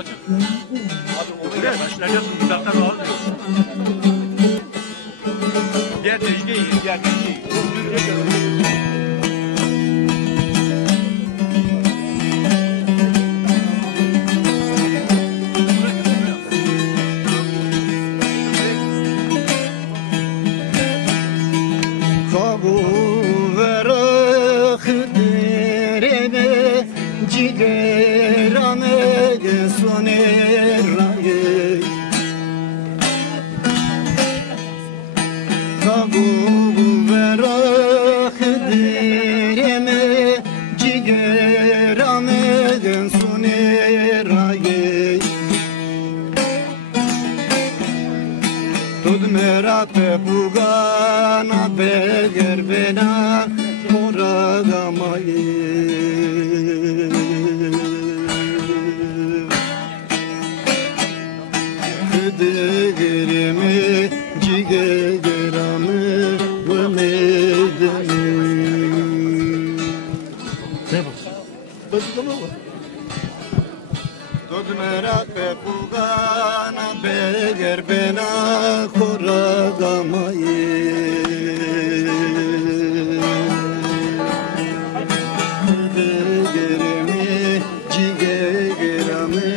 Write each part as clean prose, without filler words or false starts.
açık. Abi oraya başlayacaksın. Uzaktan al diyor. Diğer tecrübe iyi. Diğer tecrübe iyi. Bugana beger bena moragamayı Kıdırımı cigeramı vemedemi Ne bu? Başka mı var? Merak be bugana beger bena koragamayı Kıdırımı cigeramı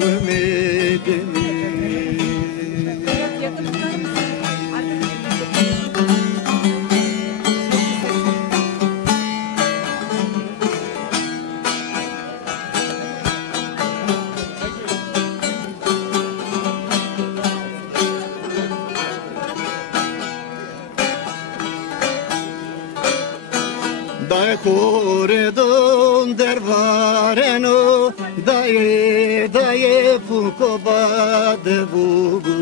vemedemi Koredon dervareno daye daye fukoba de bugu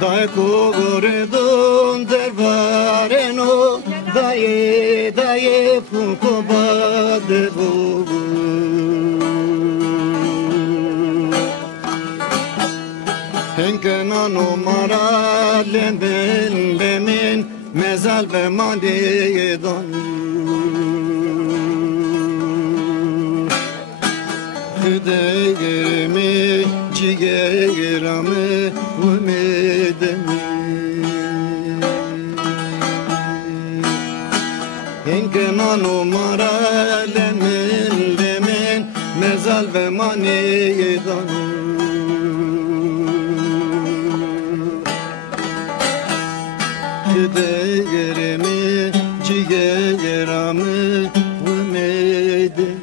Daye koredon dervareno daye daye fukoba de bugu Henkenan o maralen bemin mezal ve maniyedon Hüdeyirmi cigeramı umedemi Henkenan o maralen bemin mezal ve maniyedon Değerimi, cigeramı ümedim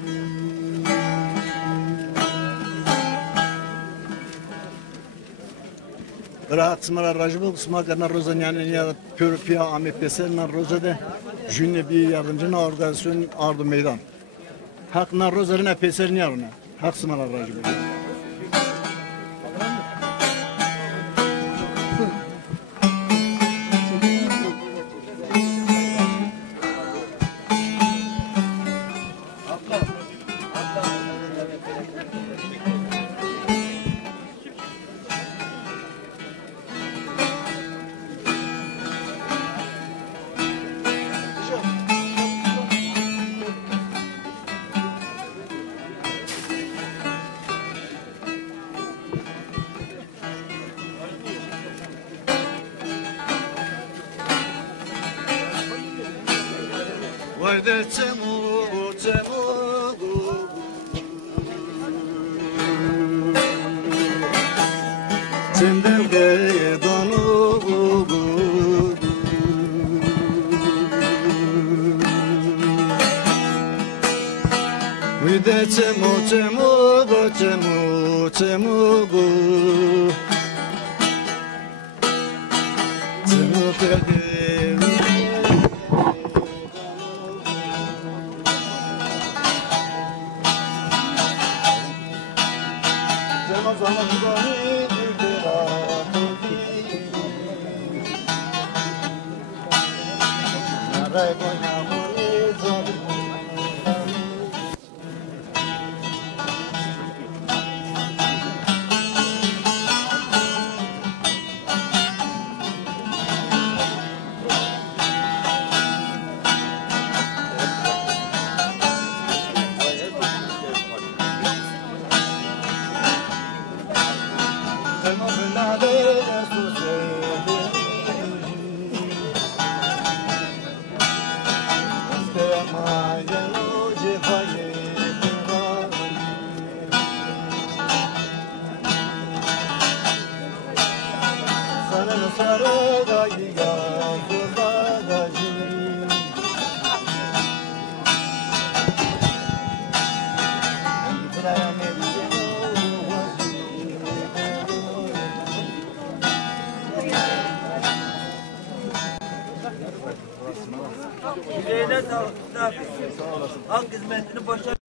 Rahat smara rajbol smakana rozanyani ya pürfiya amepesel rozade jünne bir yardımcı organizasyon ardı meydan Hak rozarına peselini yarına Hak smara rajbol Vay de temu Sendel donu Vay de temu Yüreğine sağlık. Halk hizmetini boşa